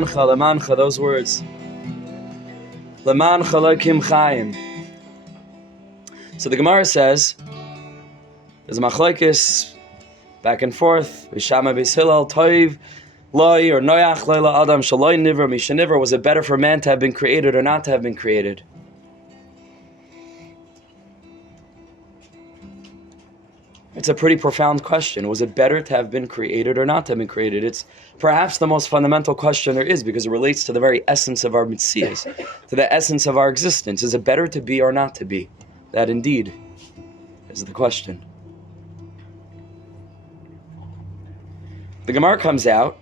lemancha, those words. Lemancha Elokim Chayim. So the Gemara says, there's a machlokes back and forth. V'shama Beis Hillel, Toiv, Loi, or Noach, Loila Adam, Shaloi Nivra, Misha Nivra. Was it better for man to have been created or not to have been created? It's a pretty profound question. Was it better to have been created or not to have been created? It's perhaps the most fundamental question there is, because it relates to the very essence of our mitzias, to the essence of our existence. Is it better to be or not to be? That indeed is the question. The Gemara comes out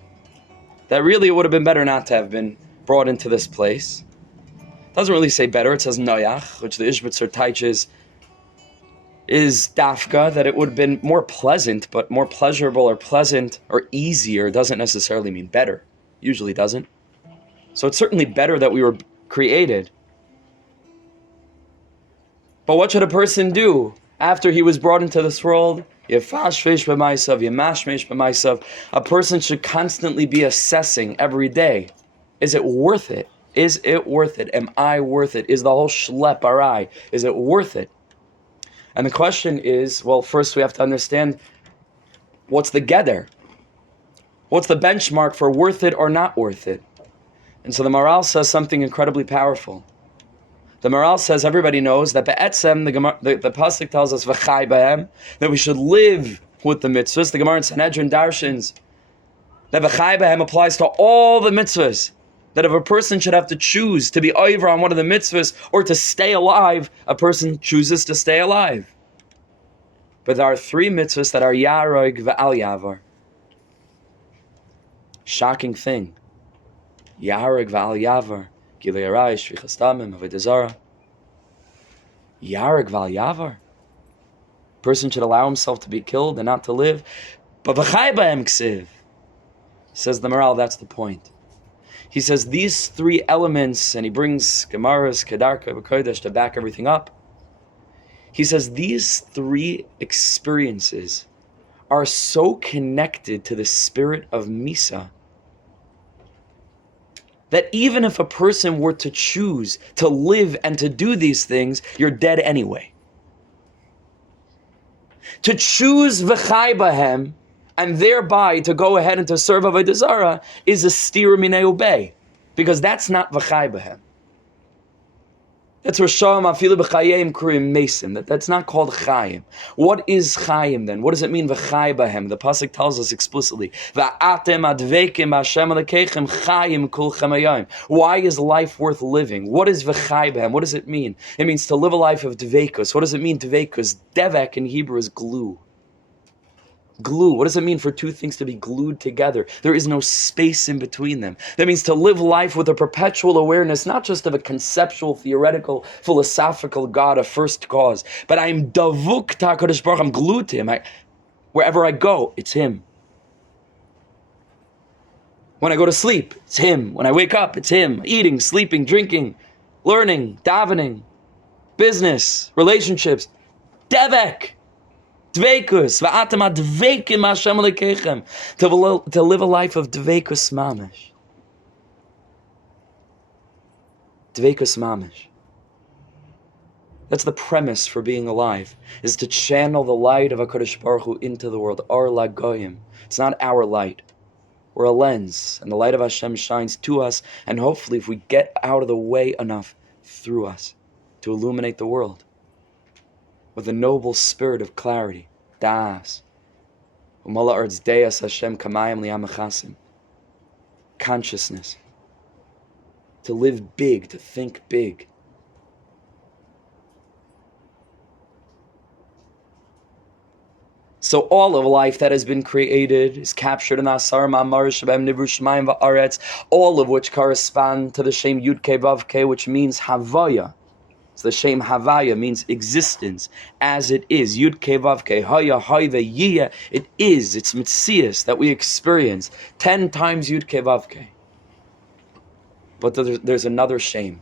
that really it would have been better not to have been brought into this place. It doesn't really say better, it says noyach, which the Ishbitzer teaches is dafka, that it would have been more pleasant, but more pleasurable or pleasant or easier doesn't necessarily mean better. Usually doesn't. So it's certainly better that we were created. But what should a person do after he was brought into this world? A person should constantly be assessing every day. Is it worth it? Is it worth it? Am I worth it? Is the whole shlep arai? Is it worth it? And the question is, well, first we have to understand, what's the geder? What's the benchmark for worth it or not worth it? And so the Maral says something incredibly powerful. The Maral says everybody knows that be'etzem, the pasuk tells us v'chai b'hem, that we should live with the mitzvahs. The Gemara in Sanhedrin darshins that v'chai b'hem applies to all the mitzvahs. That if a person should have to choose to be over on one of the mitzvahs or to stay alive, a person chooses to stay alive. But there are three mitzvahs that are yarog v'al yavar. Shocking thing. Yarog v'al yavar. Gilei arai, shvichas damim, avodah zarah. Yarog v'al yavar. Person should allow himself to be killed and not to live. But v'chai b'hem ksiv. Says the Maral, that's the point. He says these three elements, and he brings Gemaras, Kedarka, B'Kodesh to back everything up. He says these three experiences are so connected to the spirit of Misa that even if a person were to choose to live and to do these things, you're dead anyway. To choose v'chai b'hem, and thereby to go ahead and to serve avodah zarah, is a stir minei ubei, because that's not v'chai b'hem. That's Risham afilu b'chayim kurim mesim. That's not called Chayim. What is Chayim then? What does it mean v'chai b'hem? The pasuk tells us explicitly, va'atem adveikim Hashem alekechem Chayim kulchem hayom. Why is life worth living? What is v'chai b'hem? What does it mean? It means to live a life of dveikus. What does it mean dveikus? Devek in Hebrew is glue. Glue. What does it mean for two things to be glued together? There is no space in between them. That means to live life with a perpetual awareness, not just of a conceptual, theoretical, philosophical God, a first cause, but I'm davuk ta'akadosh baruch, I'm glued to Him. Wherever I go, it's Him. When I go to sleep, it's Him. When I wake up, it's Him. Eating, sleeping, drinking, learning, davening, business, relationships, devek. Dveikus, va'atama dveikim Hashem alekechem, to live a life of dveikus mamish. Dveikus mamish. That's the premise for being alive, is to channel the light of HaKadosh Baruch Hu into the world. Or lagoyim. It's not our light. We're a lens, and the light of Hashem shines to us, and hopefully if we get out of the way enough, through us, to illuminate the world with a noble spirit of clarity, das, umala arz deas Hashem KaMayim li'amachasim, consciousness, to live big, to think big. So all of life that has been created is captured in Asar Ma'amar Shabem Nivru Shemaim Va'aretz, all of which correspond to the Shem Yud Kei Vav Kei, which means Havaya. So the Shem Havaya means existence, as it is. Yud Kei Vav Kei, Haya, Hayve, Yiyah, it is, it's Metzias that we experience 10 times Yud Kei Vav Kei. But there's another Shem.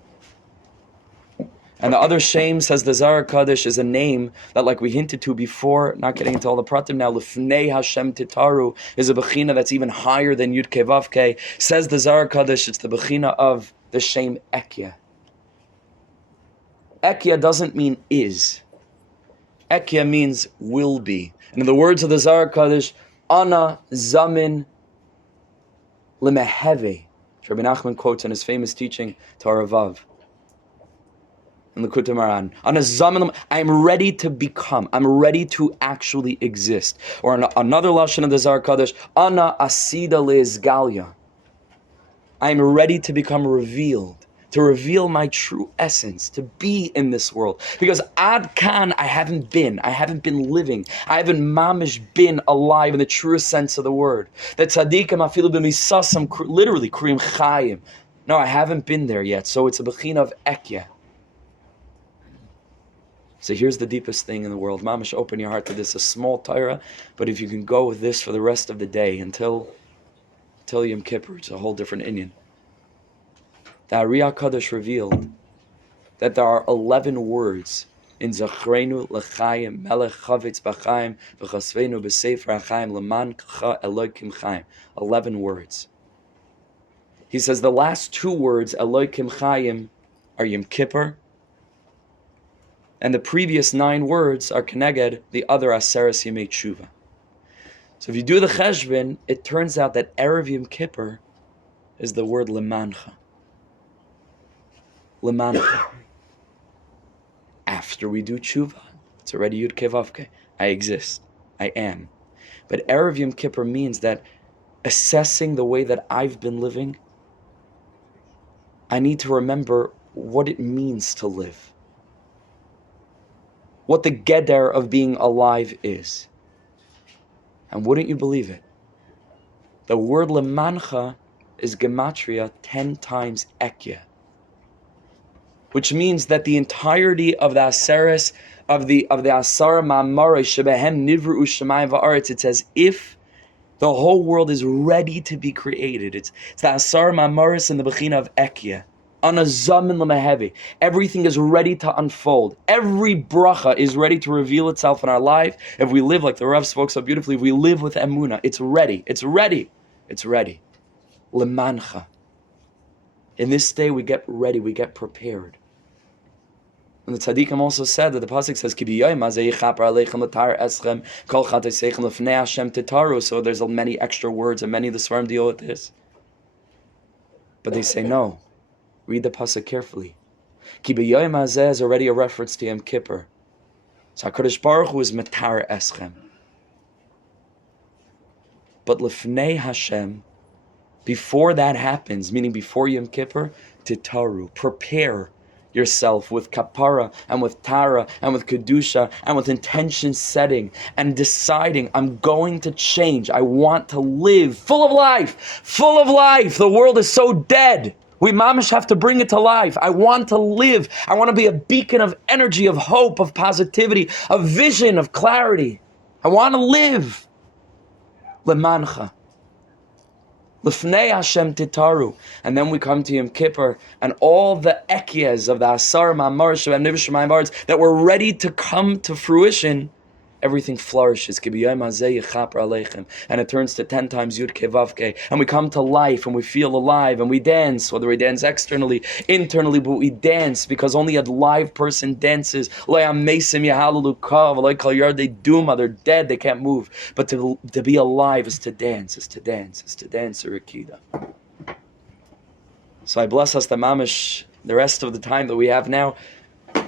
And the other shame, says the Zohar Kadosh, is a name that, like we hinted to before, not getting into all the pratim now, Lefnei Hashem Titaru is a bechina that's even higher than Yud Kei Vav Kei. Says the Zohar Kadosh, it's the bechina of the shame Ekia. Ekia doesn't mean is. Ekia means will be. And in the words of the Zohar Kadosh, Ana Zamin Lemeheve, which Rabbi Nachman quotes in his famous teaching, Torah Vav. In the Likutei Moharan, I am ready to become. I'm ready to actually exist. Or another lashon of the Zohar Kadosh, Ana asida leizgalya. I am ready to become revealed, to reveal my true essence, to be in this world. Because ad kan, I haven't been living. I haven't mamish been alive in the truest sense of the word. That tzaddikim afilu b'misasam, literally kriyim chayim. No, I haven't been there yet. So it's a bechina of ekya. So here's the deepest thing in the world. Mamish, open your heart to this. A small Torah, but if you can go with this for the rest of the day until Yom Kippur, it's a whole different inyan. The Ariyah Kadosh revealed that there are 11 words in Zachrenu L'Chayim Melech Chavetz B'Chaim V'Chasvenu B'Sefer HaChaim L'man Kcha Elokim Chaim. 11 words. He says the last 2 words, Elokim Chaim, are Yom Kippur, and the previous 9 words are Keneged, the other Aseres Yemei Teshuvah. So if you do the cheshbon, it turns out that Erev Yom Kippur is the word Lemancha. Lemancha. After we do Teshuvah, it's already Yud Kei Vav Kei. I exist. I am. But Erev Yom Kippur means that assessing the way that I've been living, I need to remember what it means to live. What the geder of being alive is. And wouldn't you believe it? The word lemancha is gematria 10 times ekya. Which means that the entirety of the aseres, of the asara ma'amara shebehem nivru shamayim va'aretz, it says if the whole world is ready to be created. It's the asara ma'amaris in the bechina of ekya. Anazamin l'mehevi. Everything is ready to unfold. Every bracha is ready to reveal itself in our life. If we live, like the Rav spoke so beautifully, if we live with emunah, it's ready. It's ready. It's ready. Lemancha. In this day, we get ready. We get prepared. And the tzaddikim also said that the pasuk says, "Ki b'yoyim hazeh yichaper aleichem l'tar eschem kol chateseichem l'fnei Hashem titaru." So there's many extra words, and many of the svarim deal with this. But they say no. Read the pasuk carefully. Ki b'yoyim hazeh is already a reference to Yom Kippur. So HaKadosh Baruch Hu is metar eschem. But l'fnei Hashem, before that happens, meaning before Yom Kippur, titaru, prepare yourself with kapara and with tara and with kedusha and with intention setting and deciding, I'm going to change. I want to live full of life, full of life. The world is so dead. We mamish have to bring it to life. I want to live. I want to be a beacon of energy, of hope, of positivity, of vision, of clarity. I want to live. Lemancha. L'fnei Hashem titaru. And then we come to Yom Kippur, and all the ekyas of the Asar Ma'amar Shabbat Niv Shemayim B'Aretz that were ready to come to fruition, everything flourishes. Ki b'yoyim hazeh yichaper aleichem. And it turns to 10 times Yud Kei Vav Kei. And we come to life, and we feel alive, and we dance, whether we dance externally, internally, but we dance, because only a live person dances. They're dead, they can't move. But to be alive is to dance, Rikida. So I bless us the mamish, the rest of the time that we have now,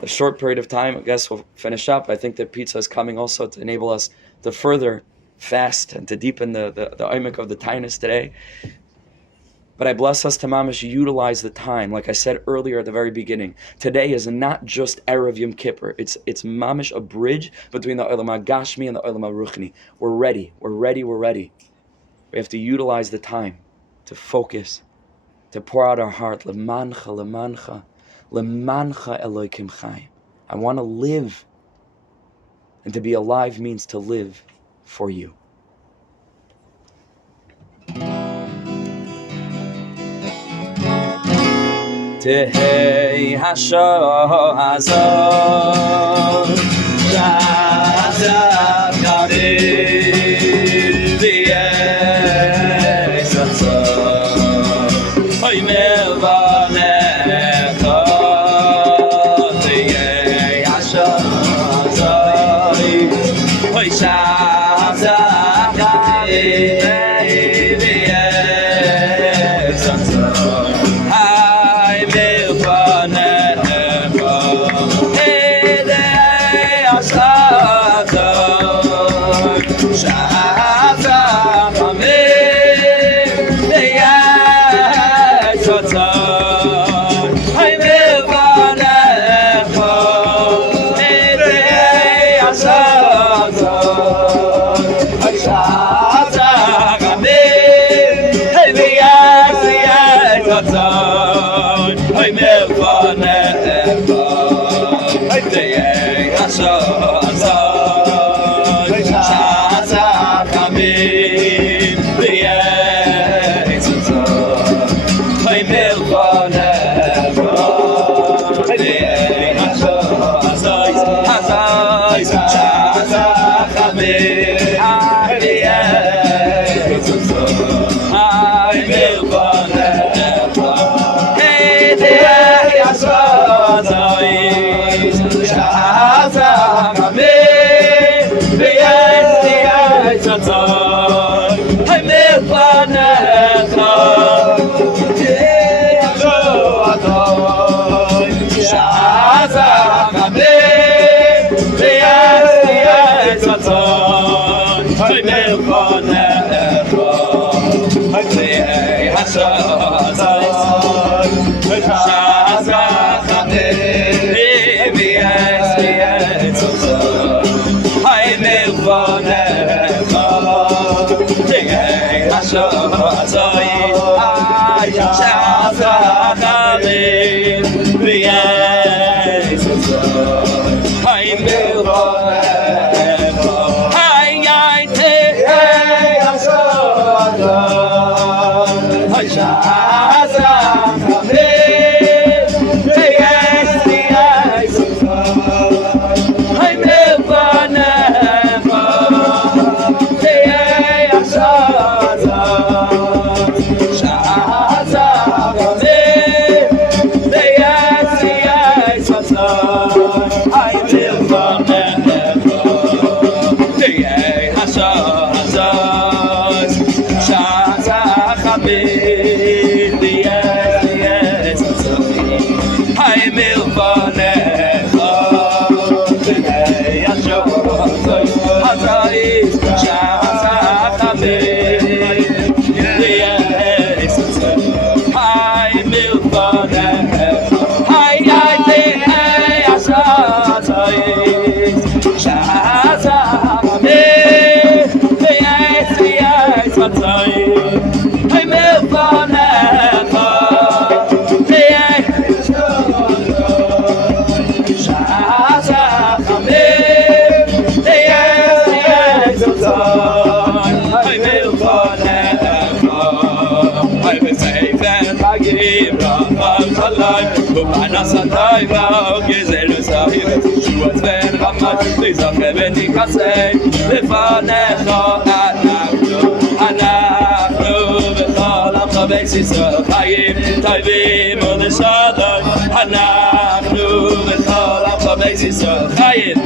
a short period of time. I guess we'll finish up. I think that pizza is coming also to enable us to further fast and to deepen the oimik of the tainus today. But I bless us to mamish utilize the time. Like I said earlier at the very beginning, today is not just Erev Yom Kippur. It's mamish a bridge between the Olam HaGashmi and the Olam HaRuchni. We're ready. We have to utilize the time to focus, to pour out our heart. Lemancha Elokim Chayim. I want to live. And to be alive means to live for you. Tehei Hashaah Hazos Sha'azav Kadir V'yei Satzah Oy Milvanecha Tehei Hashaah Hazos Oy Sha'azav Kadir V'yei Satzah Chayim, Tayvim, Odeshadah, Hanachnu, V'chol HaChabeis Yisrael, Chayim,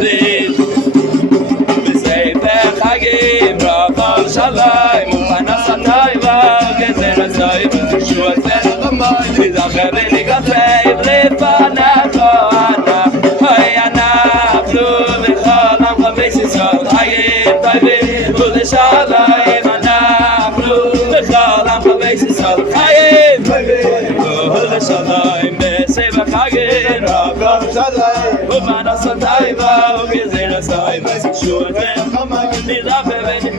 Liv, V'sefer Chagim, Racham Shalayim, U'panas HaTayva, Gezer HaZayim, Yeshua Tzver HaChamayim, V'zacher V'nikatreim, Lefanecha, Hanachnu, V'chol HaChabeis Yisrael, Chayim, Tayvim, Odeshadah, Chayim, Chayim, Be'sefer Chagim, Racham Shalayim, U'panas HaTayva, Gezer HaZayim, Yeshua Tzver HaChamayim, V'zacher V'nikatreim,